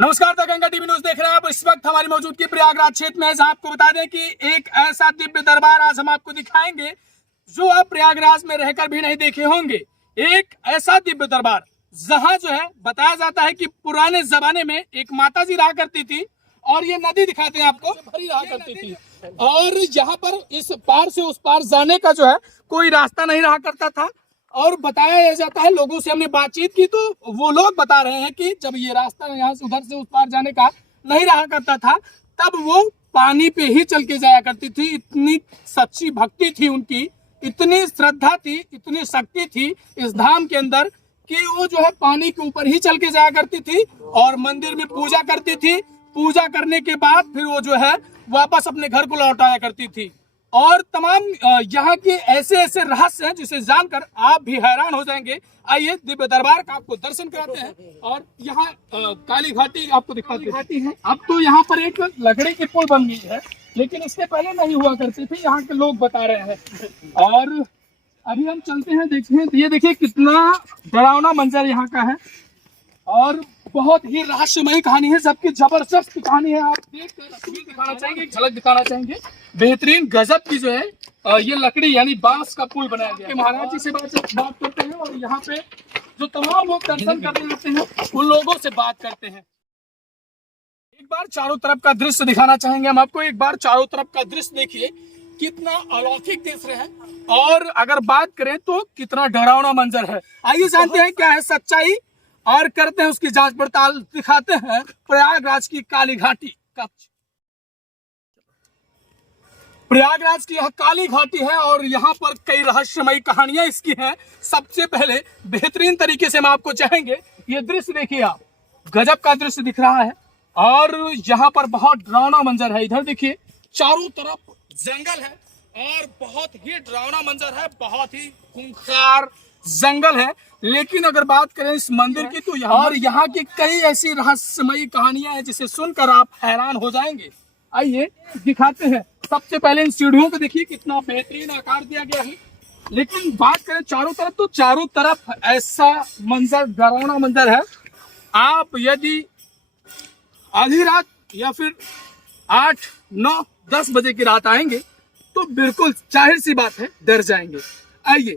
नमस्कार, the Ganga TV news देख रहे हैं आप। इस वक्त हमारी मौजूदगी प्रयागराज क्षेत्र में है। आपको बता दें कि एक ऐसा दिव्य दरबार आज हम आपको दिखाएंगे जो आप प्रयागराज में रहकर भी नहीं देखे होंगे। एक ऐसा दिव्य दरबार जहां जो है बताया जाता है कि पुराने जमाने में एक माता जी रहा करती थी और ये नदी दिखाते हैं आपको भरी रहा करती थी और यहाँ पर इस पार से उस पार जाने का जो है कोई रास्ता नहीं रहा करता था। और बताया जाता है, लोगों से हमने बातचीत की तो वो लोग बता रहे हैं कि जब ये रास्ता यहाँ से उधर से उस पार जाने का नहीं रहा करता था तब वो पानी पे ही चल के जाया करती थी। इतनी सच्ची भक्ति थी उनकी, इतनी श्रद्धा थी, इतनी शक्ति थी इस धाम के अंदर कि वो जो है पानी के ऊपर ही चल के जाया करती थी और मंदिर में पूजा करती थी। पूजा करने के बाद फिर वो जो है वापस अपने घर को लौटाया करती थी। और तमाम यहाँ के ऐसे ऐसे रहस्य हैं जिसे जानकर आप भी हैरान हो जाएंगे। आइए दिव्य दरबार का आपको दर्शन कराते हैं और यहाँ काली घाटी आपको दिखाते हैं। अब तो यहाँ पर एक लकड़ी की पुल बन गई है, लेकिन इससे पहले नहीं हुआ करती थी, यहाँ के लोग बता रहे हैं। और अभी हम चलते हैं, देखिए ये देखिए कितना डरावना मंजर यहाँ का है और बहुत ही रहस्यमयी कहानी है, सबकी जबरदस्त कहानी है। आप देख कर तस्वीर दिखाना चाहेंगे, झलक दिखाना चाहेंगे। बेहतरीन गजब की जो है ये लकड़ी यानी बांस का पुल बनाया गया है। महाराज जी से बात करते हैं और यहाँ पे जो तमाम लोग दर्शन करने आते हैं उन लोगों से बात करते हैं। एक बार चारों तरफ का दृश्य दिखाना चाहेंगे हम आपको। एक बार चारों तरफ का दृश्य देखिए, कितना अलौकिक दृश्य है और अगर बात करें तो कितना डरावना मंजर है। आइए जानते हैं क्या है सच्चाई और करते हैं उसकी जांच पड़ताल। दिखाते हैं प्रयागराज की काली घाटी का। प्रयागराज की यह काली घाटी है और यहाँ पर कई रहस्यमयी कहानियां इसकी हैं। सबसे पहले बेहतरीन तरीके से हम आपको चाहेंगे ये दृश्य देखिए आप, गजब का दृश्य दिख रहा है और यहाँ पर बहुत डरावना मंजर है। इधर देखिए चारों तरफ जंगल है और बहुत ही डरावना मंजर है, बहुत ही खूंखार जंगल है। लेकिन अगर बात करें इस मंदिर की तो यहाँ की कई ऐसी रहस्यमयी कहानियां हैं जिसे सुनकर आप हैरान हो जाएंगे। आइए दिखाते हैं। सबसे पहले इन सीढ़ियों को देखिए, कितना बेहतरीन आकार दिया गया है। लेकिन बात करें चारों तरफ तो चारों तरफ ऐसा मंजर, डरावना मंजर है। आप यदि आधी रात या फिर 8, 9, 10 बजे की रात आएंगे तो बिल्कुल जाहिर सी बात है डर जाएंगे। आइए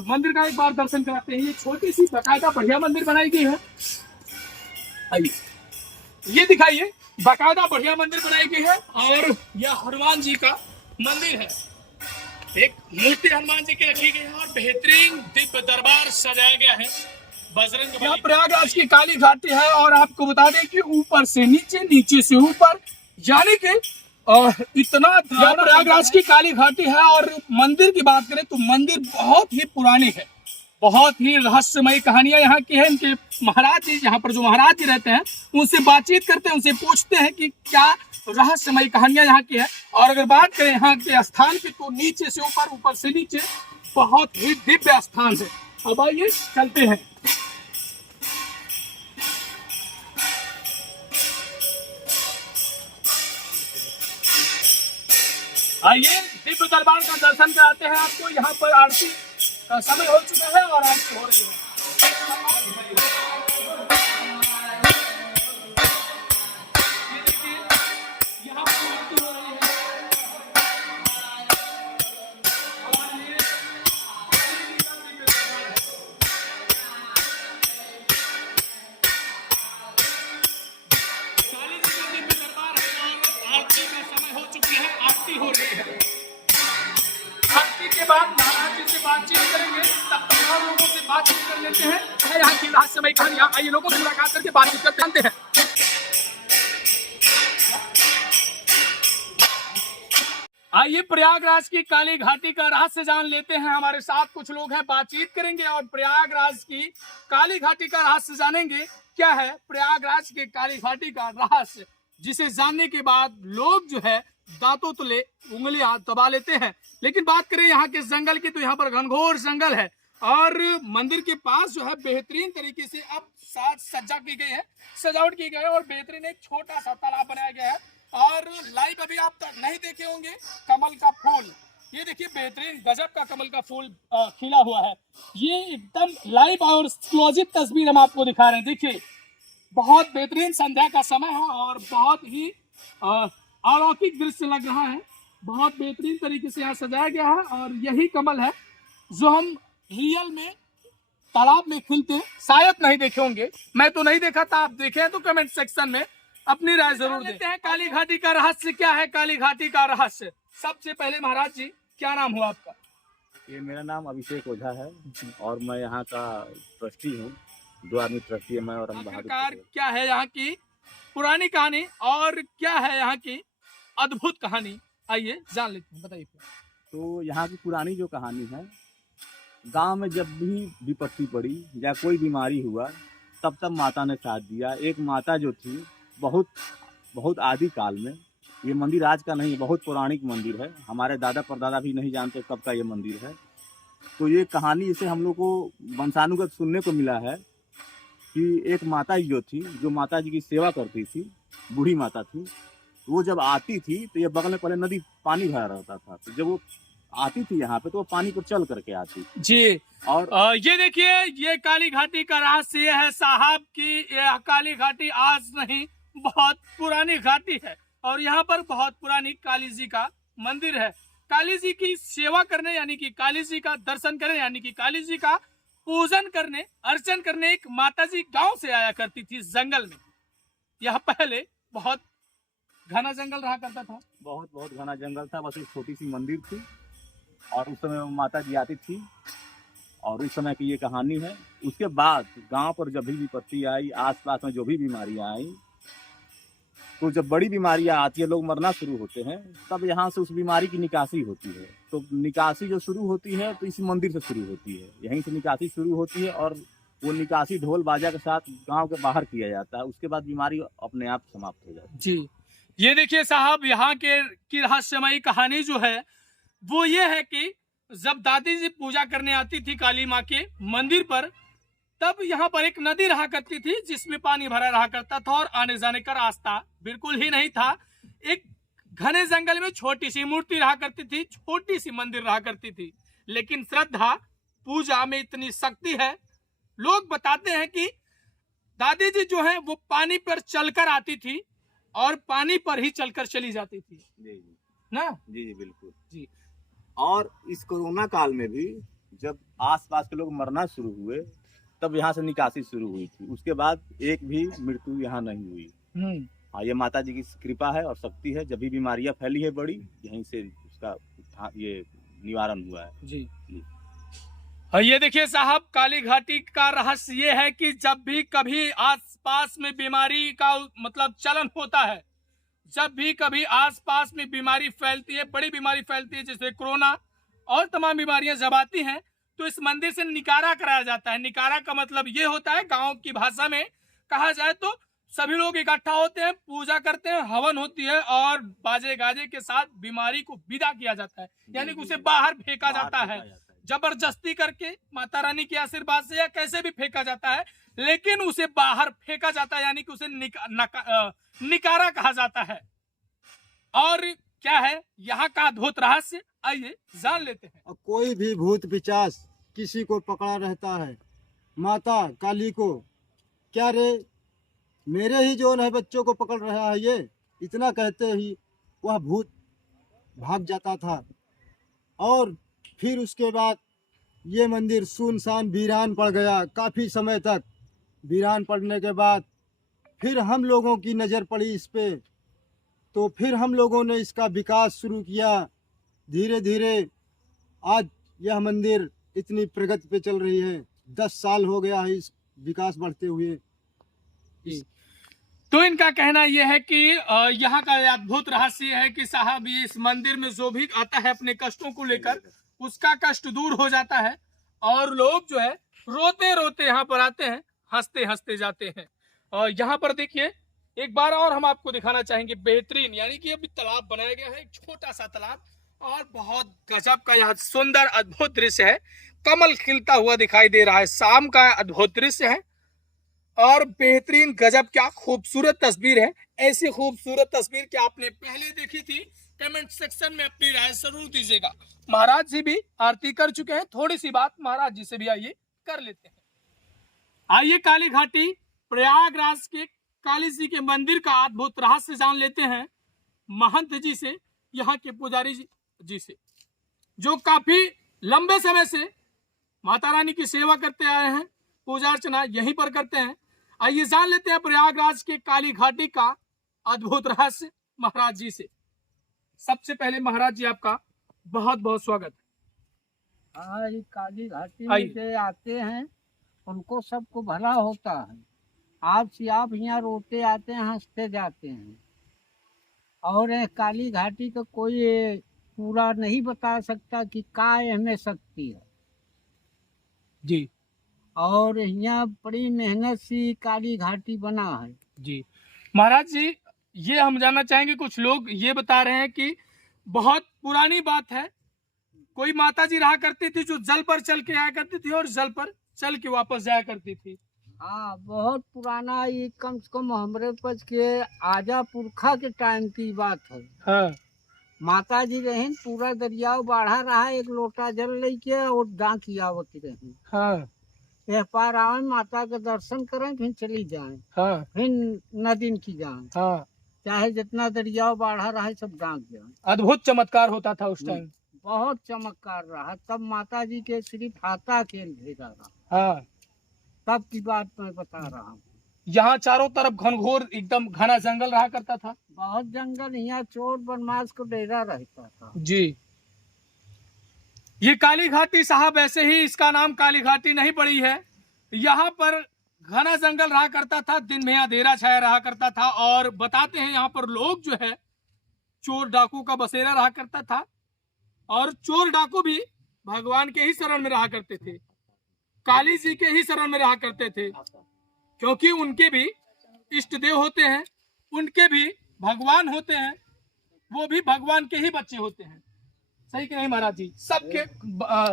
मंदिर का एक बार दर्शन कराते हैं। ये छोटी सी बाकायदा बढ़िया मंदिर बनाई गई है। आइए ये दिखाइए, बाकायदा बढ़िया मंदिर बनाई गई है और यह हनुमान जी का मंदिर है। एक मूर्ति हनुमान जी की रखी गई है और बेहतरीन दिव्य दरबार सजाया गया है बजरंग। यह प्रयागराज की काली घाटी है और आपको बता दें कि ऊपर से नीचे, नीचे से ऊपर, यानी कि इतना प्रयागराज की काली घाटी है। और मंदिर की बात करें तो मंदिर बहुत ही पुरानी है, बहुत ही रहस्यमयी कहानियां यहाँ की है। इनके महाराज जी, यहाँ पर जो महाराज जी रहते हैं उनसे बातचीत करते हैं, उनसे पूछते हैं कि क्या रहस्यमयी कहानियां यहाँ की है। और अगर बात करें यहाँ के स्थान की तो नीचे से ऊपर, ऊपर से नीचे, बहुत ही दिव्य स्थान है। अब आइए चलते हैं। आइए दिव्य दरबार का दर्शन कराते हैं आपको। यहाँ पर आरती का समय हो चुका है और आरती हो रही है। यहाँ पर आरती हो रही है। काली जी का दिव्य दरबार है और आरती का समय हो चुकी है, आरती हो रही है। आरती के बाद महाराज जी से बातचीत करेंगे, तब तक और लोगों से बातचीत कर लेते हैं। यहाँ की रहस्यमयी कहानियां, आइए लोगों से मुलाकात करके बातचीत करते हैं। आइए प्रयागराज की काली घाटी का रहस्य जान लेते हैं। हमारे साथ कुछ लोग हैं, बातचीत करेंगे और प्रयागराज की काली घाटी का रहस्य जानेंगे। क्या है प्रयागराज के काली घाटी का रहस्य, जिसे जानने के बाद लोग जो है दांतों तले उंगलियां दबा लेते हैं। लेकिन बात करें यहाँ के जंगल की तो यहाँ पर घनघोर जंगल है और मंदिर के पास जो है बेहतरीन तरीके से अब साज सज्जा की गई है, सजावट की गई है और बेहतरीन एक छोटा सा तालाब बनाया गया है। और लाइव अभी आप नहीं देखे होंगे कमल का फूल, ये देखिए बेहतरीन गजब का कमल का फूल खिला हुआ है। ये एकदम लाइव और एक्सक्लूसिव तस्वीर हम आपको दिखा रहे हैं। देखिए बहुत बेहतरीन संध्या का समय है और बहुत ही अलौकिक दृश्य लग रहा है। बहुत बेहतरीन तरीके से यहाँ सजाया गया है और यही कमल है जो हम रियल में तालाब में खिलते शायद नहीं देखे होंगे। मैं तो नहीं देखा था, आप देखे हैं तो कमेंट सेक्शन में अपनी राय जरूर देते हैं। काली घाटी का रहस्य क्या है? काली घाटी का रहस्य, सबसे पहले महाराज जी क्या नाम हुआ आपका? ये मेरा नाम अभिषेक ओझा है और मैं यहाँ का ट्रस्टी हूँ। 2 आदमी ट्रस्टी है, मैं और हम आखिरकार क्या है यहाँ की पुरानी कहानी और क्या है यहाँ की अद्भुत कहानी, आइए जान लेते हैं, बताइए। तो यहाँ की पुरानी जो कहानी है, गांव में जब भी विपत्ति पड़ी या कोई बीमारी हुआ तब तब माता ने साथ दिया। एक माता जो थी बहुत आदि काल में, ये मंदिर आज का नहीं, बहुत पौराणिक मंदिर है। हमारे दादा परदादा भी नहीं जानते कब का ये मंदिर है। तो ये कहानी इसे हम लोग को वंशानुगत सुनने को मिला है कि एक माता जी जो थी, जो माता जी की सेवा करती थी, बूढ़ी माता थी, वो जब आती थी तो ये बगल में पहले नदी पानी भरा रहता था, तो जब वो आती थी यहाँ पे तो वो पानी पर चल करके आती थी जी। और ये देखिए, ये काली घाटी का रहस्य है साहब की यह काली घाटी आज नहीं, बहुत पुरानी घाटी है और यहाँ पर बहुत पुरानी काली जी का मंदिर है। काली जी की सेवा करने यानी कि काली जी का दर्शन करने यानी कि काली जी का पूजन करने, अर्चन करने एक माता जी गाँव से आया करती थी जंगल में। यह पहले बहुत घना जंगल रहा करता था, बहुत घना जंगल था, बस एक छोटी सी मंदिर थी और उस समय माता जी आती थी और उस समय की ये कहानी है। उसके बाद गांव पर जब भी विपत्ति आई, आसपास में जो भी बीमारियां आई, तो जब बड़ी बीमारियां आती है, लोग मरना शुरू होते हैं, तब यहाँ से उस बीमारी की निकासी होती है। तो निकासी जो शुरू होती है तो इसी मंदिर से शुरू होती है, यहीं से निकासी शुरू होती है और वो निकासी ढोल बाजा के साथ गाँव के बाहर किया जाता है। उसके बाद बीमारी अपने आप समाप्त हो जाती है। जी, ये देखिए साहब, यहाँ के की रहस्यमयी कहानी जो है वो ये है कि जब दादी जी पूजा करने आती थी काली माँ के मंदिर पर, तब यहाँ पर एक नदी रहा करती थी जिसमें पानी भरा रहा करता था और आने जाने का रास्ता बिल्कुल ही नहीं था। एक घने जंगल में छोटी सी मूर्ति रहा करती थी, छोटी सी मंदिर रहा करती थी, लेकिन श्रद्धा पूजा में इतनी शक्ति है। लोग बताते हैं कि दादी जी जो है वो पानी पर चलकर आती थी और पानी पर ही चलकर चली जाती थी। जी ना? जी बिल्कुल जी। और इस कोरोना काल में भी जब आसपास के लोग मरना शुरू हुए तब यहाँ से निकासी शुरू हुई थी। उसके बाद एक भी मृत्यु यहाँ नहीं हुई। हाँ, ये माता जी की कृपा है और शक्ति है। जब भी बीमारियां फैली है बड़ी, यहीं से उसका ये निवारण हुआ है। जी। ये देखिए साहब, काली घाटी का रहस्य ये है कि जब भी कभी आसपास में बीमारी का मतलब चलन होता है, जब भी कभी आसपास में बीमारी फैलती है, बड़ी बीमारी फैलती है जैसे कोरोना और तमाम बीमारियां जब आती हैं, तो इस मंदिर से निकारा कराया जाता है। निकारा का मतलब ये होता है, गांव की भाषा में कहा जाए तो सभी लोग इकट्ठा होते हैं, पूजा करते हैं, हवन होती है और बाजे गाजे के साथ बीमारी को विदा किया जाता है, यानी कि उसे बाहर फेंका जाता है, जबरदस्ती करके माता रानी के आशीर्वाद से या कैसे भी फेंका जाता है, लेकिन उसे बाहर फेंका जाता है, यानी कि उसे निकारा कहा जाता है। और क्या है यहाँ का अद्भुत रहस्य, आइए जान लेते हैं। कोई भी भूत पिचास किसी को पकड़ा रहता है, माता काली को क्या रे मेरे ही जो है बच्चों को पकड़ रहा है, ये इतना कहते ही वह भूत भाग जाता था। और फिर उसके बाद ये मंदिर सुनसान वीरान पड़ गया। काफ़ी समय तक वीरान पड़ने के बाद फिर हम लोगों की नज़र पड़ी इस पे, तो फिर हम लोगों ने इसका विकास शुरू किया। धीरे धीरे आज यह मंदिर इतनी प्रगति पे चल रही है। 10 साल हो गया है इस विकास बढ़ते हुए। तो इनका कहना यह है कि यहाँ का अद्भुत रहस्य है कि साहब इस मंदिर में जो भी आता है अपने कष्टों को लेकर, उसका कष्ट दूर हो जाता है और लोग जो है रोते रोते यहाँ पर आते हैं, हंसते हंसते जाते हैं। और यहाँ पर देखिए एक बार और हम आपको दिखाना चाहेंगे बेहतरीन, यानी कि अभी तालाब बनाया गया है, एक छोटा सा तालाब और बहुत गजब का यहाँ सुंदर अद्भुत दृश्य है। कमल खिलता हुआ दिखाई दे रहा है, शाम का अद्भुत दृश्य है और बेहतरीन गजब क्या खूबसूरत तस्वीर है। ऐसी खूबसूरत तस्वीर क्या आपने पहले देखी थी? कमेंट सेक्शन में अपनी राय जरूर दीजिएगा। महाराज जी भी आरती कर चुके हैं, थोड़ी सी बात महाराज जी से भी आइए कर लेते हैं। आइए काली घाटी प्रयागराज के काली जी के मंदिर का अद्भुत रहस्य जान लेते हैं महंत जी से, यहाँ के पुजारी जी से, जो काफी लंबे समय से माता रानी की सेवा करते आए हैं, पूजा अर्चना यहीं पर करते हैं। आइए जान लेते हैं प्रयागराज के काली घाटी का अद्भुत रहस्य महाराज जी से। सबसे पहले महाराज जी आपका बहुत बहुत स्वागत है। हाँ, ये काली घाटी आइए। में जो आते हैं उनको सबको भला होता है। आप यहाँ रोते आते हैं, हंसते जाते हैं। और ये काली घाटी का कोई ये पूरा नहीं बता सकता कि का हमें शक्ति है। जी और यहाँ बड़ी मेहनत से काली घाटी बना है। जी महाराज जी, ये हम जानना चाहेंगे, कुछ लोग ये बता रहे हैं कि बहुत पुरानी बात है, कोई माता जी रहा करती थी जो जल पर चल के आया करती थी और जल पर चल के वापस जाया करती थी। हाँ, बहुत पुराना, ये कम से कम हमारे पास के आजा पुरखा के टाइम की बात है। हाँ माता जी रहे पूरा दरिया बाढ़ा रहा, एक लोटा जल लेके और डांकी आवती रहे। हाँ यह पार आवे, माता का दर्शन करें, फिर चली जाए, हाँ फिर नदी की जाए, हाँ, चाहे जितना दरिया बाढ़ा रहा सब डांक जाए। अद्भुत चमत्कार होता था उस टाइम। बहुत चमत्कार रहा। तब माता जी के सिर्फ हाथा खेल भेजा रहा। हाँ, तब की बात मैं बता रहा हूँ। यहाँ चारों तरफ घनघोर एकदम घना जंगल रहा करता था। बहुत जंगल, यहाँ चोर बनमास को डेरा रहता था। जी, ये काली घाटी साहब, ऐसे ही इसका नाम काली घाटी नहीं पड़ी है। यहाँ पर घना जंगल रहा करता था, दिन में अंधेरा छाया रहा करता था, और बताते हैं यहाँ पर लोग जो है चोर डाकू का बसेरा रहा करता था, और चोर डाकू भी भगवान के ही शरण में रहा करते थे, काली जी के ही शरण में रहा करते थे, क्योंकि उनके भी इष्ट देव होते हैं, उनके भी भगवान होते हैं, वो भी भगवान के ही बच्चे होते हैं। सही कि नहीं महाराज जी? सबके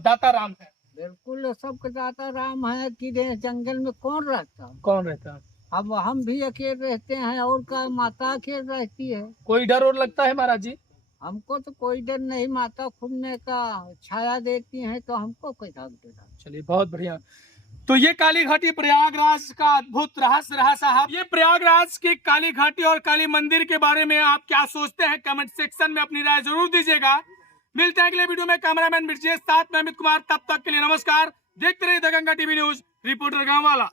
दाता राम है। बिल्कुल, सबके दाता राम है। कि जंगल में कौन रहता? कौन रहता है? अब हम भी अकेले रहते हैं, और का माता अकेले रहती है। कोई डर और लगता है महाराज जी? हमको तो कोई डर नहीं, माता खुलने का छाया देती है, तो हमको कोई डर डर। चलिए, बहुत बढ़िया। तो ये काली घाटी प्रयागराज का अद्भुत रहस्य रहा साहब। ये प्रयागराज की काली घाटी और काली मंदिर के बारे में आप क्या सोचते हैं? कमेंट सेक्शन में अपनी राय जरूर दीजिएगा। मिलते हैं अगले वीडियो में। कैमरामैन ब्रिजेश साथ में अमित कुमार, तब तक के लिए नमस्कार। देखते रहिए the Ganga TV news, reporter गांव वाला।